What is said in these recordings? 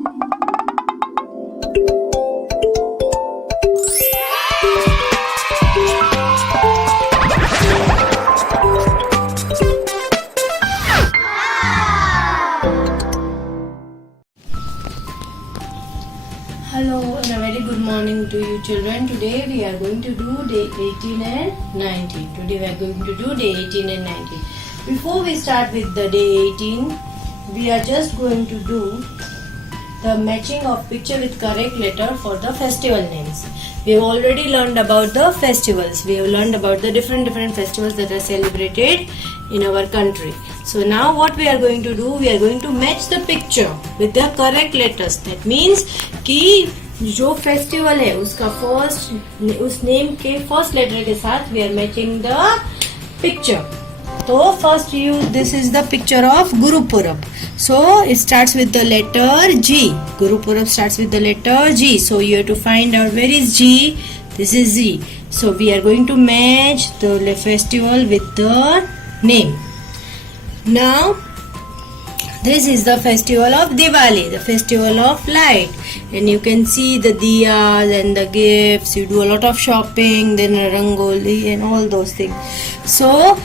Hello and a very good morning to you children. Today we are going to do day 18 and 19. Today we are going to do day 18 and 19. Before we start with the day 18, we are just going to do the matching of picture with correct letter for the festival names. We have already learned about the festivals. We have learned about the different festivals that are celebrated in our country. So now what we are going to do, we are going to match the picture with the correct letters. That means कि जो festival है उसका उस name के first letter के साथ we are matching the picture. So first this is the picture of Gurupurab. So it starts with the letter G. Gurupurab starts with the letter G. So you have to find out where is G. This is Z. So we are going to match the festival with the name. Now this is the festival of Diwali, the festival of light, and you can see the diyas and the gifts. You do a lot of shopping, then rangoli and all those things. So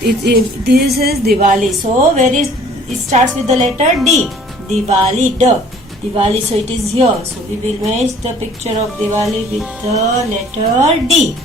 this is Diwali. So it starts with the letter D. Diwali, Diwali. So it is here. So we will match the picture of Diwali with the letter D.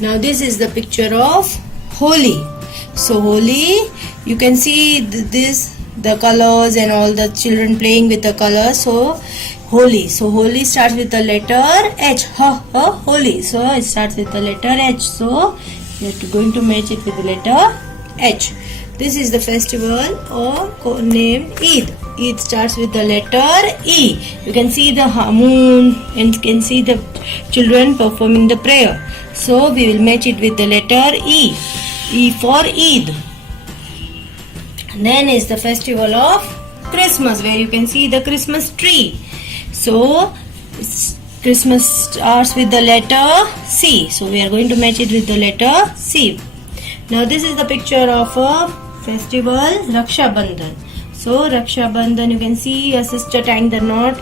Now this is the picture of Holi. So Holi, you can see the colors and all the children playing with the colors. So Holi. So Holi starts with the letter H. Holi. So it starts with the letter H. So we are going to match it with the letter H. This is the festival or named Eid. Eid starts with the letter E. You can see the moon and you can see the children performing the prayer. So we will match it with the letter E. E for Eid. And then is the festival of Christmas, where you can see the Christmas tree. So Christmas starts with the letter C. So we are going to match it with the letter C. Now this is the picture of a festival Raksha Bandhan. So Raksha Bandhan, you can see a sister tying the knot,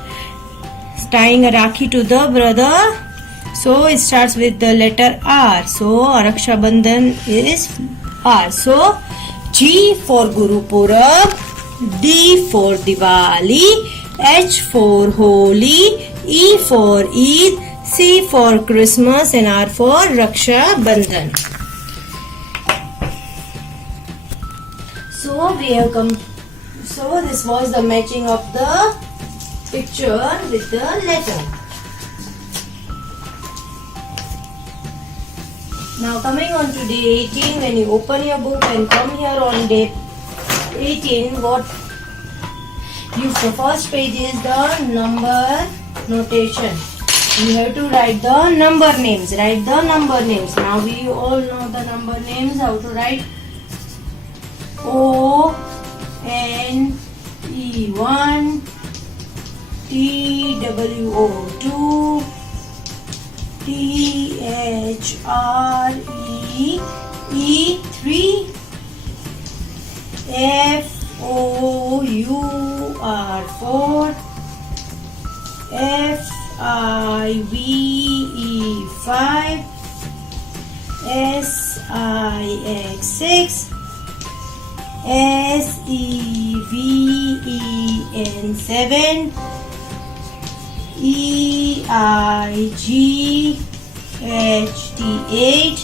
tying a rakhi to the brother. So it starts with the letter R. So Raksha Bandhan is R. So G for Gurupurab, D for Diwali, H for Holi, E for Eid, C for Christmas and R for Raksha Bandhan. So we have come. So this was the matching of the picture with the letter. Now coming on to day 18, when you open your book and come here on day 18, the first page is the number notation. You have to write the number names. Write the number names. Now we all know the number names. How to write? O N E 1, T W O 2, T H R E E 3, F O U R 4, F I V E 5, S I X 6, S E V E N 7, E I G H T 8,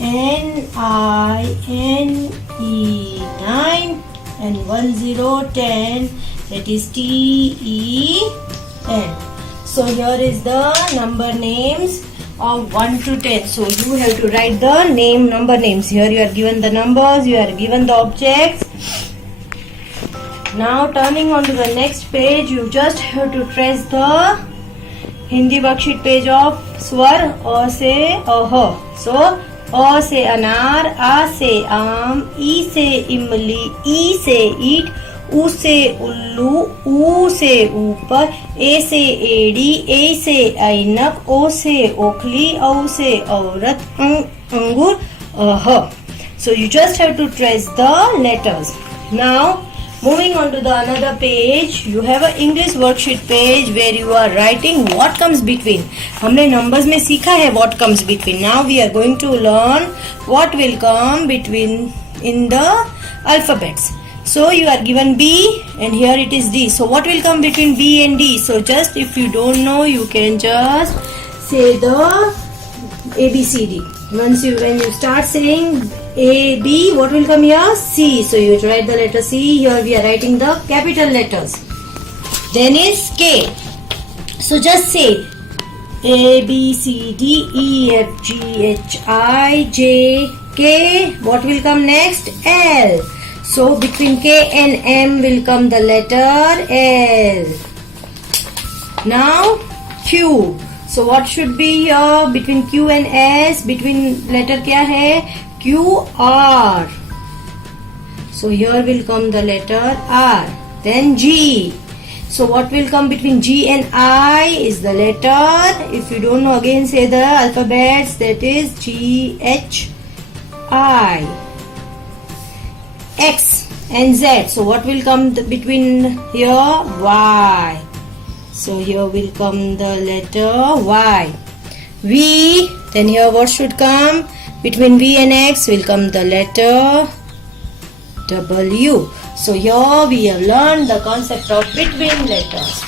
N I N E 9, and 1010, that is T E N. So here is the number names of 1 to 10. So you have to write the number names. Here you are given the numbers, you are given the objects. Now turning on to the next page, you just have to trace the Hindi worksheet page of Swar, A se Aha. So A se Anar, A se Aam, E se Imli, E se Eat, U से उल्लू, ऊ से ऊपर, ए से एड़ी, ए से ऐनक, ओ से ओखली, औ से औरत, अंगूर, अह. So you just have to trace the letters. Now Moving on to the another page, you have a English worksheet page where you are writing what comes between. हमने numbers में सीखा है what comes between. Now we are going to learn what will come between in the alphabets. So you are given B and here it is D. So what will come between B and D? So just if you don't know, you can just say the ABCD. When you start saying A, B, what will come here? C. So you write the letter C. Here we are writing the capital letters. Then is K. So just say A, B, C, D, E, F, G, H, I, J, K. What will come next? L. So between K and M will come the letter L. Now Q. So what should be here between Q and S? Between letter क्या है? Q, R. So here will come the letter R. Then G. So what will come between G and I is the letter. If you don't know, again say the alphabets. That is G, H, I. X and Z. So what will come between here? Y. So here will come the letter Y. V. Then here what should come? Between V and X will come the letter W. So here we have learned the concept of between letters.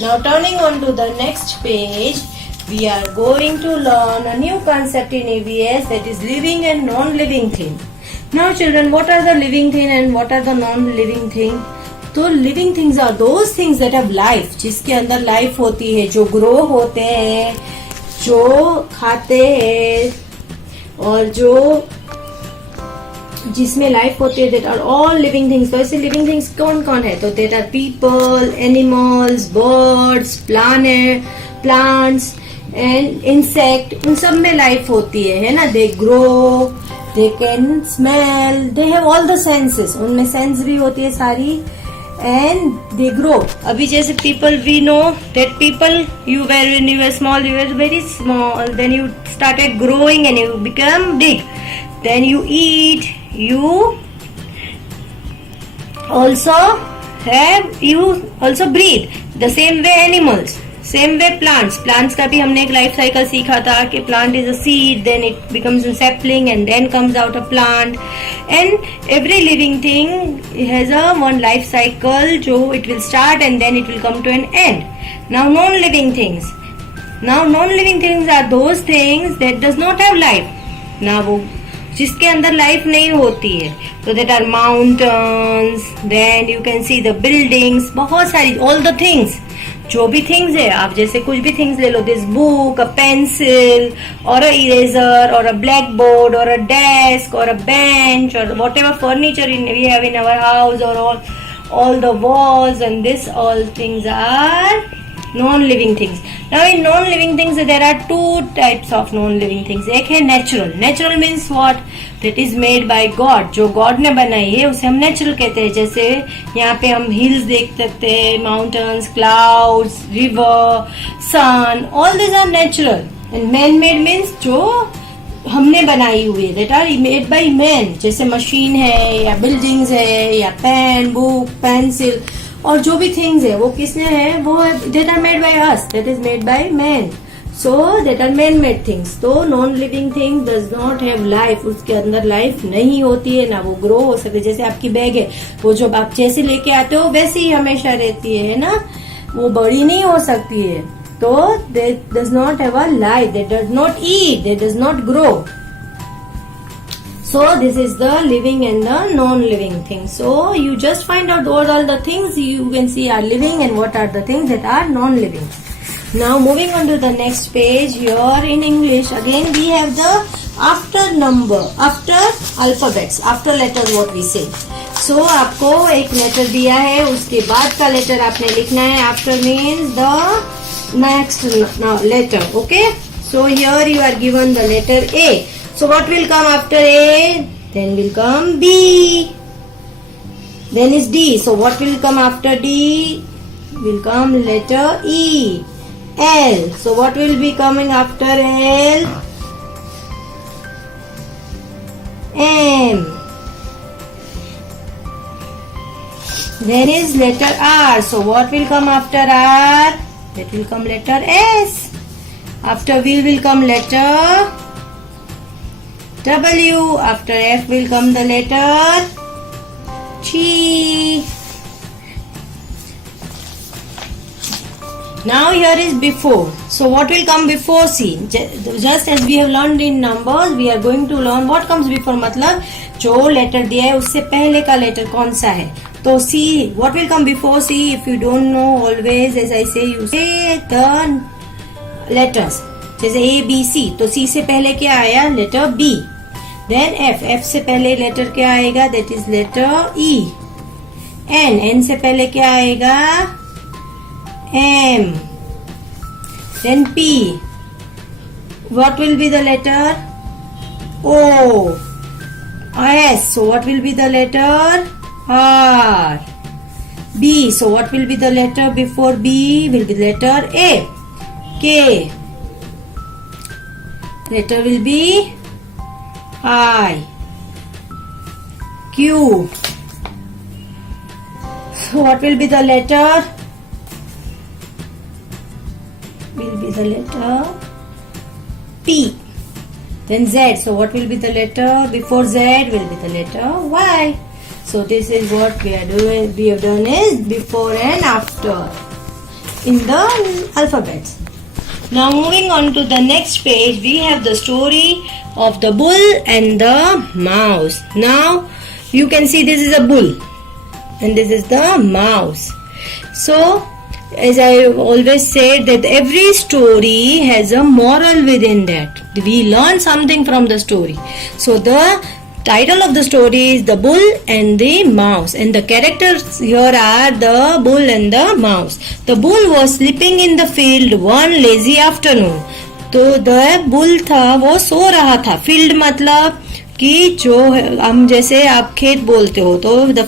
Now turning on to the next page, we are going to learn a new concept in ABS, that is living and non-living thing. Now children, what are the living thing and what are the non-living thing? तो living things are those things that have life, जिसके अंदर life होती है, जो grow होते हैं, जो खाते हैं और जो जिसमें लाइफ होती है, that are all living things. तो ऐसे लिविंग थिंग्स कौन कौन है? तो that are people, animals, birds, plants and insect. उन सब में लाइफ होती है ना. They grow, they can smell, they have all the senses. उनमें सेंस भी होती है सारी. And they grow. अभी जैसे people, we know that people, when you were small, you were very small. Then you started growing and you become big. Then you eat. You also breathe. The same way animals. Same way plants. Plants का भी हमने एक life cycle सीखा था कि plant is a seed, then it becomes a sapling and then comes out a plant. And every living thing has a one life cycle, जो it will start and then it will come to an end. Now non-living things. Now non-living things are those things that does not have life. ना वो जिसके अंदर life नहीं होती है. So that are mountains. Then you can see the buildings. बहुत सारी all the things. जो भी थिंग्स है, आप जैसे कुछ भी थिंग्स ले लो, दिस बुक, अ पेंसिल और अ इरेजर और अ ब्लैक बोर्ड और अ डेस्क और अ बेंच और whatever furniture we have in our house और all the walls, and this all things are non-living things. Now in non-living things there are two types of non-living things. एक है natural. Natural means what? That is made by God. जो God ने बनाई है उसे हम natural कहते हैं. जैसे यहाँ पे हम hills देख सकते हैं, mountains, clouds, river, sun, all these are natural. And man-made means जो हमने बनाई हुई है, that are made by man. जैसे मशीन है या buildings है या pen, book, pencil और जो भी थिंग्स है वो किसने है? वो that are made by us, that is made by man. So that are man-made things. तो non-living thing does not have life. उसके अंदर लाइफ नहीं होती है, ना वो ग्रो हो सकती. जैसे आपकी बैग है, वो जो आप जैसे लेके आते हो वैसे ही हमेशा रहती है ना, वो बड़ी नहीं हो सकती है. तो that does not have a life, that does not eat, that does not grow. So this is the living and the non-living things. So you just find out what all the things you can see are living and what are the things that are non-living. Now moving on to the next page, here in English again we have the after number, after alphabets, after letters what we say. So आपको एक letter दिया है, उसके बाद का letter आपने लिखना है. After means the next letter. Okay. So here you are given the letter A. So what will come after A? Then will come B. Then is D. So what will come after D? Will come letter E. L. So what will be coming after L? M. Then is letter R. So what will come after R? That will come letter S. After V will come letter W. After F will come the letter G. Now here is before. So what will come before C? Just as we have learned in numbers, we are going to learn what comes before. मतलब जो letter दिया है उससे पहले का letter कौन सा है. तो C, what will come before C? If you don't know, always as I say, you say the letters. जैसे A, B, C. तो C से पहले क्या आया? Letter B. Then F. F से पहले लेटर क्या आएगा? That is letter E. N. N से पहले क्या आएगा? M. Then P. What will be the letter? O. S. So what will be the letter? R. B. So what will be the letter before B? Will be letter A. K. Letter will be I. Q. So what will be the letter? Will be the letter P. Then Z. So what will be the letter before Z? Will be the letter Y. So this is what we are doing. We have done is before and after in the alphabets. Now moving on to the next page, we have the story of the bull and the mouse. Now you can see this is a bull and this is the mouse. So as I always said that every story has a moral within that. We learn something from the story. So the title of the story is The Bull and the Mouse, and the characters here are the bull and the mouse. The bull was sleeping in the field one lazy afternoon. तो the bull था वो सो रहा था. Field मतलब कि जो हम जैसे आप खेत बोलते हो, तो the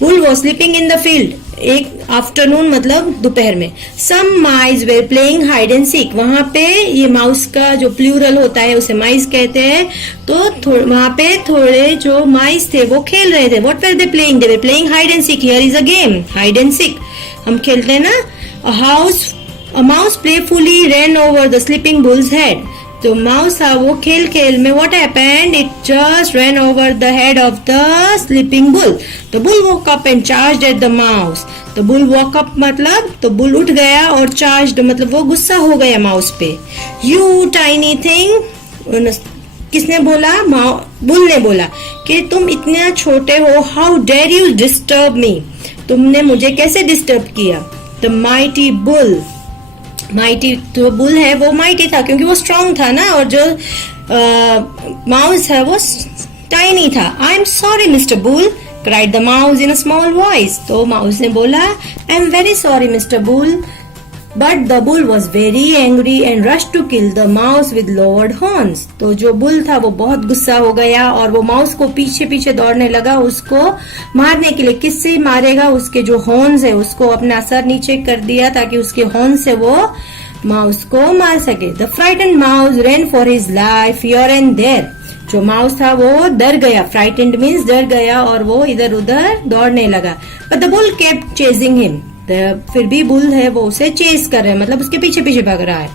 bull was sleeping in the field. एक आफ्टरनून मतलब दोपहर में. Some mice were playing hide and seek. वहाँ पे ये माउस का जो प्लूरल होता है उसे माइस कहते हैं. तो वहाँ पे थोड़े जो माइस थे वो खेल रहे थे. What were they playing? They were playing hide and seek. Here is a game. Hide and seek. हम खेलते हैं ना. A mouse playfully ran over the sleeping bull's head. तो माउस था वो खेल खेल में what happened? It just ran over the head of the sleeping bull. The bull woke up and charged at the mouse. The bull woke up मतलब तो bull उठ गया और charged मतलब वो गुस्सा हो गया माउस पे. You tiny thing. किसने बोला? बुल ने बोला कि तुम इतने छोटे हो. How dare you disturb me? तुमने मुझे कैसे डिस्टर्ब किया? The mighty bull. माइटी तो बुल है वो माइटी था क्योंकि वो स्ट्रांग था ना, और जो माउस है वो टाइनी था. I am sorry mister bull, cried the mouse in a small voice. तो माउस ने बोला I am very sorry mister bull. But the bull was very angry and rush to kill the mouse with lowered horns. तो जो bull था वो बहुत गुस्सा हो गया और वो माउस को पीछे पीछे दौड़ने लगा उसको मारने के लिए. किससे मारेगा? उसके जो हॉर्न्स है उसको अपना सर नीचे कर दिया ताकि उसके हॉर्न से वो माउस को मार सके. The frightened mouse ran for his life here and there. जो माउस था वो डर गया. फ्राइटेंड मीन्स डर गया और वो इधर उधर दौड़ने लगा. But the bull kept chasing him. फिर भी बुल है वो उसे चेस कर रहा है मतलब उसके पीछे पीछे भाग रहा है.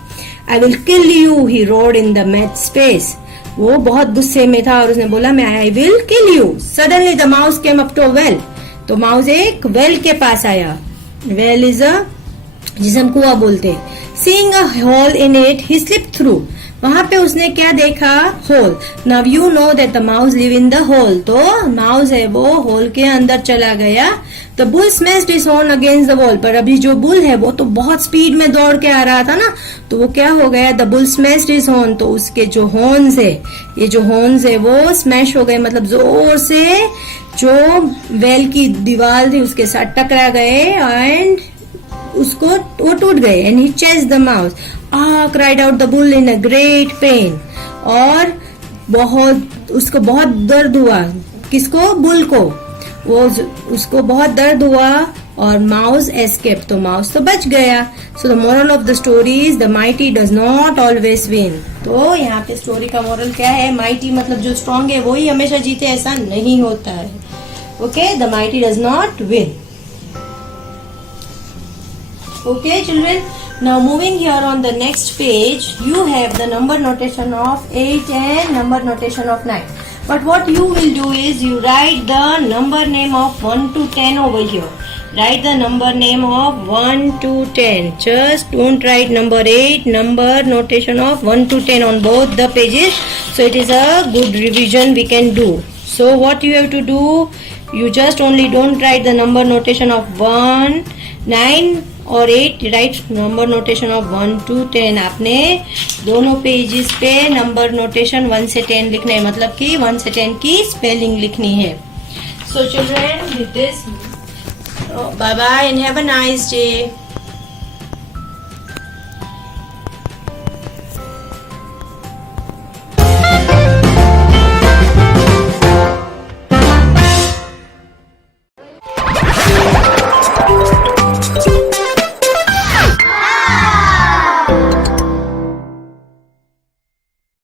I will kill you he roared in the match space. वो बहुत गुस्से में था और उसने बोला मैं I will kill you. Suddenly the mouse came up to well. तो माउस एक वेल के पास आया. वेल इज अ जिसे हम कुआं बोलते हैं. Seeing a hole in it he slipped through. वहां पे उसने क्या देखा? Hole. Now you know that the mouse live in the hole. तो माउस है वो होल के अंदर चला गया. The bull smashed his horn against the wall. पर अभी जो बुल है वो तो बहुत स्पीड में दौड़ के आ रहा था ना, तो वो क्या हो गया? The bull smashed his horn. तो उसके जो हॉर्न्स है, ये जो हॉर्न्स है वो स्मैश हो गए मतलब जोर से जो वेल की दीवार थी उसके साथ टकरा गए एंड उसको वो टूट गए. And he chased the mouse. Cried out the bull in a great pen. और उसको बहुत दर्द हुआ. किसको? बुल को. वो उसको बहुत दर्द हुआ और माउस एस्केप. तो माउस तो बच गया. So the moral of the story is the mighty does not always win. तो यहाँ पे स्टोरी का मोरल क्या है? माइटी मतलब जो स्ट्रांग है वही हमेशा जीते ऐसा नहीं होता है. Okay, the mighty does not win. Okay children, now moving here on the next page, you have the number notation of 8 and number notation of 9. But what you will do is you write the number name of 1 to 10 over here. Write the number name of 1 to 10. Just don't write number 8, number notation of 1 to 10 on both the pages. So it is a good revision we can do. So what you have to do, you just only don't write the number notation of 1, 9 और 8, right number notation of 1 to 10. आपने दोनों pages पे number notation 1 से 10 लिखना है, मतलब कि 1 से 10 की स्पेलिंग लिखनी है. So children, with this bye bye and have a nice day.